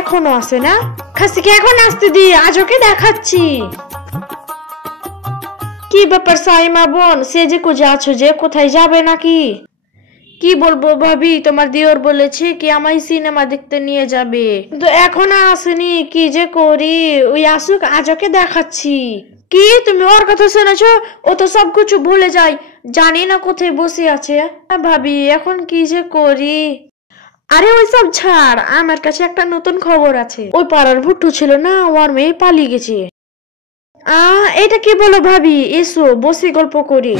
এখনো আছে না? খাসিকে এখন আসতে দি, আজ ওকে দেখাচ্ছি। কি ব্যাপার সাইমা বোন, সেজে কুজে আছো যে, কোথায় যাবে নাকি? কি বলবো ভাবি, তোমার দিওর বলেছে কি আমায় সিনেমা দেখতে নিয়ে যাবে, কিন্তু এখনো আসেনি। কি যে করি, ওই আসুক, আজ ওকে দেখাচ্ছি। কি তুমি ওর কথা শুনেছো? ও তো সবকিছু ভুলে যায়, জানি না কোথায় বসে আছে। ভাবি এখন কি যে করি। আরে ওই সব ছাড়, আমার কাছে একটা নতুন খবর আছে। ওই পাড়ার ভুট্টু ছিল না, ওর মেয়ে পালিয়ে গেছে। এটা কি বলো ভাবি, এসো বসে গল্প করি।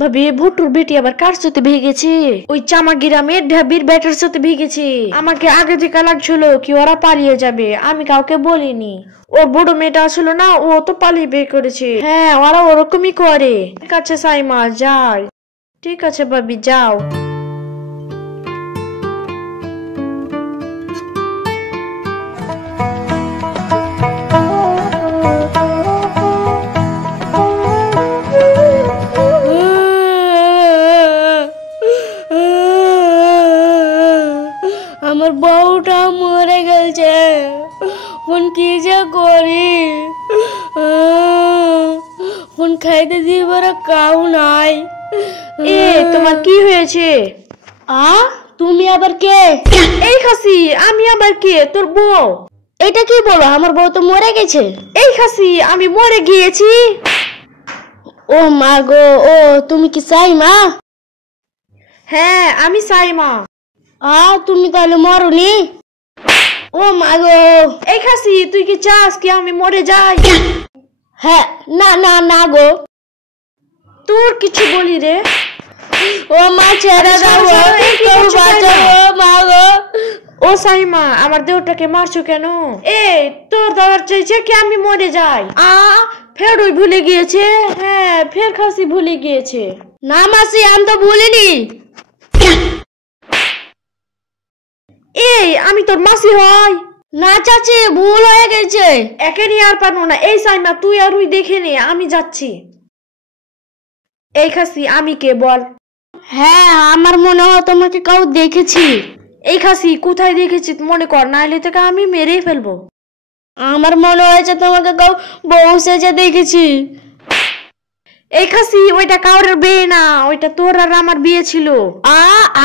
ভাবি ভুট্টুর বেটি আবার কার সাথে ভেগেছে? ওই চামাগিরামের ঢাবির বেটার সাথে ভেগেছে। আমাকে আগে থেকে লাগছিল কি ওরা পালিয়ে যাবে, আমি কাউকে বলিনি। ওর বড় মেয়েটা ছিল না, ও তো পালিয়ে বের করেছে। হ্যাঁ, ওরা ওরকমই করে। ঠিক আছে সাইমা, যাই। ঠিক আছে ভাবি, যাও। আমার বউটা মরে গেছে, কোন কি যে করি। কোন খাইতে দিবার কাউ নাই। তোমার কি হয়েছে? তুমি আবার কে? এই খাসি, আমি আবার কে? তোর বউ। এটা কি বলো, আমার বউ তো মরে গেছে। এই খাসি, আমি মরে গিয়েছি। ও মা গো, ও তুমি কি সাইমা? হ্যাঁ, আমি সাইমা। তুমি তাহলে মরনি? ও মা গো। এই খাসি, তুই কি চাস কি আমি মরে যাই? হ্যাঁ, না না না গো। তোর কিছু বলি রে। ও মা, ছেড়ে দাও, ও মা গো। ও সাইমা, আমার দেহটাকে মারছো কেন? তোর দাদার চাইছে কি আমি মরে যাই? ফের ওই ভুলে গিয়েছে। হ্যাঁ, ফের খাসি ভুলে গিয়েছে। না মাসি, আমি তো ভুলিনি। আমি তোর মাসি হই? না চাচি, ভুল হয়ে গেছে। একে নিয়ে আর পারবো না। এই সাইমা, তুই আর ওই দেখে নে, আমি যাচ্ছি। এই খাসি, আমি কে বল? হ্যাঁ, আমার মনে হয় তোমাকে কাউ দেখেছি। এই খাসি, কোথায় দেখেছি মনে কর, নাইলে থেকে আমি মেরেই ফেলবো। আমার মনে হয়েছে তোমাকে কাউ বউ সেজে দেখেছি। এই খাসি, ওইটা কাউরের বিয়ে না, ওইটা তোর আর আমার বিয়ে ছিল।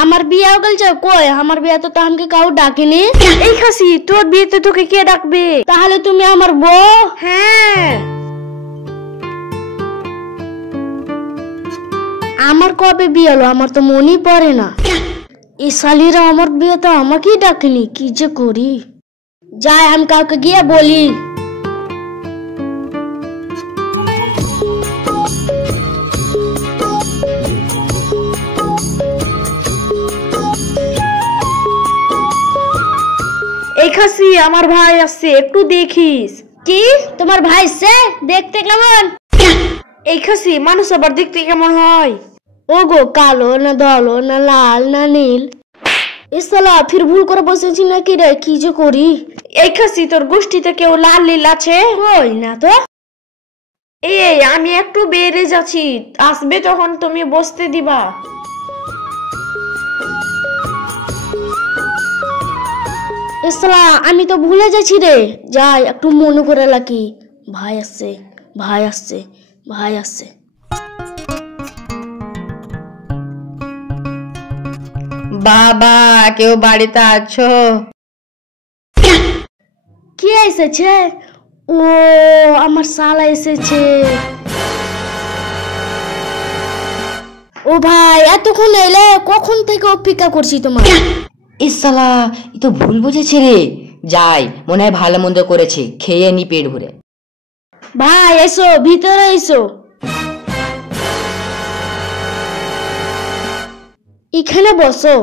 আমার বিয়ে গেছে কই? আমার বিয়ে তো আমাকে কাউ ডাকেনি। এই খাসি, তোর বিয়েতে তোকে কে ডাকবে? তাহলে তুমি আমার বউ? হ্যাঁ। আমার কবে বিয়ে হলো আমার তো মনেই পড়ে না। এই শালিরা আমার বিয়ে তো আমাকেই ডাকেনি, কি যে করি। যাই, আমি কাউকে গিয়ে বলি। এই খাসি, আমার ভাই আসছে, একটু দেখিস। কি তোমার ভাই? সে দেখতে কেমন? এই খাসি, মানুষ আবার দেখতে কেমন হয়? ও গো, কালো না ধলো না লাল না নীল। ইসালা ফির ভুল করে বসেছি নাকি রে, কি যে করি। এই খাসি, তোর গোষ্ঠীতে কেউ লাল নীল আছে? কই না তো। আমি একটু বেড়ে যাচ্ছি, আসবে তখন তুমি বসতে দিবা। ইসলা, আমি তো ভুলে যাচ্ছি রে। যাই, একটু মনে করে রাখি। ভাই আসছে, ভাই আসছে, ভাই আসছে। বাবা, কেউ বাড়িতে আছো? কে এসেছে? ও আমার শালা এসেছে। ও ভাই, এতক্ষণ এলে? কখন থেকে অপেক্ষা করছি তোমার। ইসালা, এ তো ভুল বুঝেছে রে। যাই, মনে হয় ভালো মন্দ করেছে, খেয়ে নি পেট ভরে। ভাই এসো, ভিতরে এসো। এখানে বসো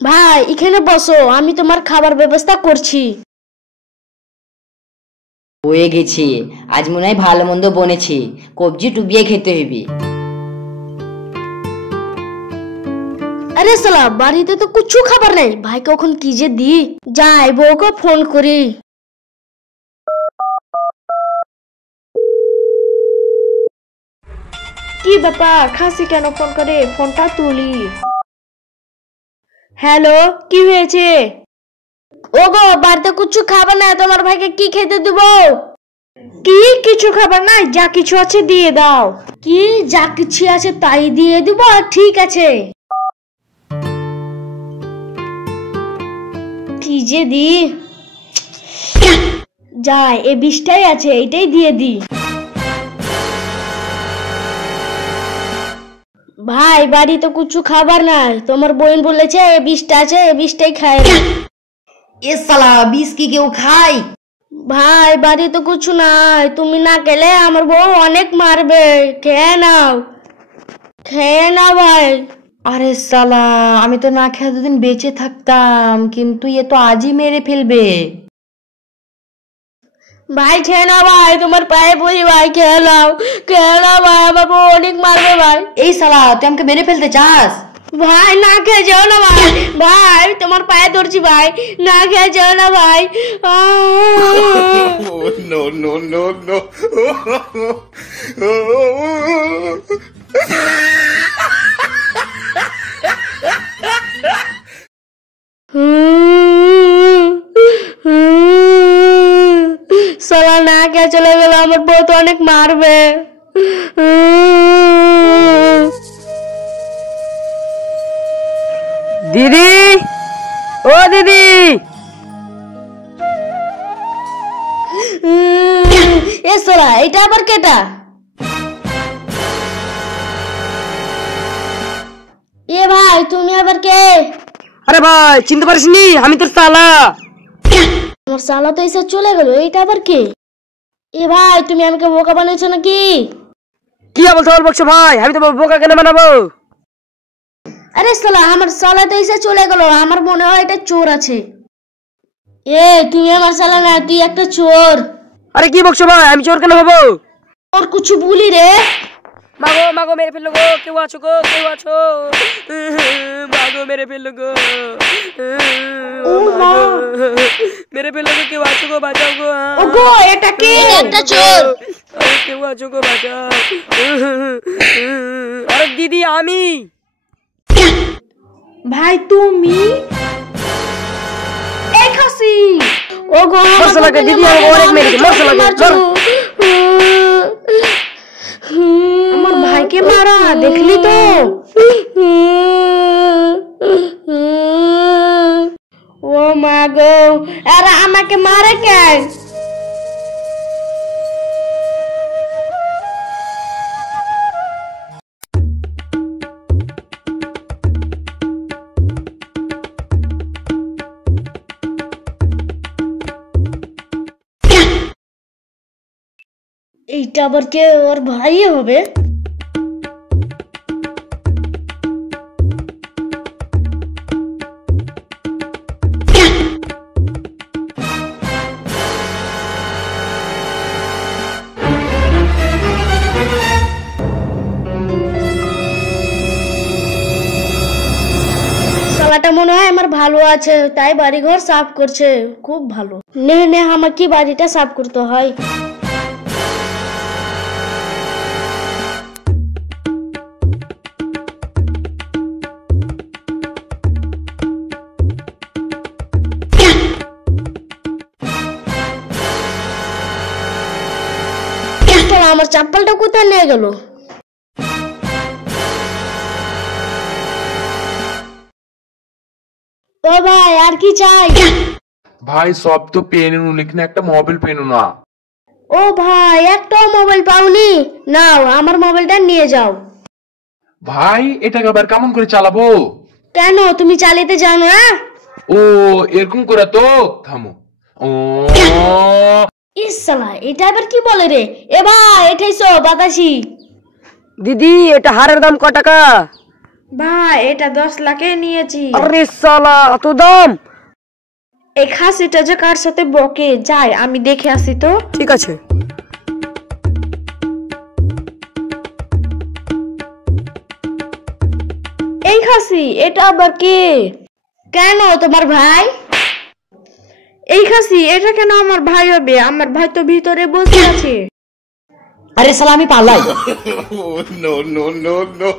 ভাই, এখানে বসো, আমি তোমার খাবার ব্যবস্থা করছি। হয়ে গেছে, আজ মনে হয় ভালো মন্দ বনেছে, কবজি টুবিয়ে খেতে হবে। আরে সালা, বাড়িতে তো কিছু খাবার নেই, ভাই কখন কি যে দি। যাই, বউকে ফোন করি। কি ব্যাপার, খাসি কেন ফোন করে? ফোনটা তুলি। হ্যালো, কি হয়েছে? ওগো বাড়িতে কিছু খাবার না, তোমার ভাইকে কি খেতে দিব? কি কিছু খাবার নাই? যা কিছু আছে দিয়ে দাও। কি যা কিছু আছে তাই দিয়ে দিব? ঠিক আছে। কি যে দি, যাই এই 20টাই আছে, এটাই দিয়ে দি। ভাই বাড়ি তো কিছু খাবার নাই, তোমার বোন বলেছে 20টা আছে, 20টাই খায় না। এ শালা 20 কি কেউ খায়? ভাই বাড়ি তো কিছু নাই, তুমি না খেলে আমার বউ অনেক মারবে। খেয়ে নাও, খেয়ে নাও ভাই। আরে শালা, আমি তো না খেয়ে দুদিন বেঁচে থাকতাম, কিন্তু এ তো আজই মেরে ফেলবে। ভাই খেয়ে নাও ভাই, তোমার পায়ে পড়ি ভাই, খেয়ে নাও, খেয়ে নাও ভাই, আমার বউ অনেক মারবে ভাই। এই শালা, তুই আমাকে মেরে ফেলতে চাস? ভাই না খেয়ে যাও না ভাই, ভাই তোমার পায়ে ধরছি ভাই, না খেয়ে যাও না ভাই। Oh, no, no, no, no. সালা না খেয়ে চলে গেল, আমার বউ তো অনেক মারবে। দিদি, ও দিদি, এ সালা এটা আবার কেটা? এ ভাই তুমি আবার কে? আরে ভাই চিনতে পারিসনি? আমি তোর শালা। আমার সালা তো এসে চলে গেল, এইটা আবার কে? এ ভাই তুমি আমাকে বোকা বানিয়েছো নাকি? কি বলছো বলছো ভাই? আমি তো বোকা কেন বানাবো? আরে সালা, আমার সালা তো এসে চলে গেল, আমার মনে হয় এটা চোর আছে। এ তুমি আমার সালা না, তুই একটা চোর। আরে কি বলছো ভাই? আমি চোর কেন হবো? ওর কিছু বলি রে। মাগো মাগো মেরে ফেললো গো, কেউ আছো গো, কেউ আছো? মাগো মেরে ফেললো গো, মেরে ফেললো গো, কেউ আছো গো, বাঁচাও গো। ওগো এটা কে? একটা চোর। আরে কেউ আছো গো, বাঁচাও। আরে দিদি আমি। ভাই তুমি? এই খাসি, ওগো মশলাকে দিদি আমাকে অনেক মেরেছে, মশলাকে আমার ভাইকে মারা দেখলি তো? ও মা গো, আরে আমাকে মারে কেন? এইটা আবার কে? ওর ভাই হবে। শালাটা মনে হয় আমার ভালো আছে, তাই বাড়িঘর সাফ করছে, খুব ভালো। নে নে আমাকে বাড়িটা সাফ করতে হয়। আমার চাপ্পলটা কোথায় নিয়ে গেল? ও ভাই আর কি চাই? ভাই সব তো পেন লিখনে একটা মোবাইল পেন না। ও ভাই একটাও মোবাইল পাওনি? নাও আমার মোবাইলটা নিয়ে যাও। ভাই এটাকে আবার কেমন করে চালাবো? কেন তুমি চালাতে জানো না? ও এরকম করে তো থামো। ও ইস শালা এটা আবার কি বলে রে? এ ভাই এটাইছো বাতাসি। দিদি এটা হারের দাম কত টাকা? ভাই এটা 10 লাখে নিয়েছি। আরে শালা এত দাম? এই খাসিটা যে কার সাথে বকে, যাই আমি দেখে আসি তো। ঠিক আছে। এই খাসি এটা আবার কে? কেন তোমার ভাই? এই খাসি এটা কেন আমার ভাই হবে? আমার ভাই তো ভিতরে বসে আছে। আরে শালা আমি পালাই। Oh, no, no, no, no.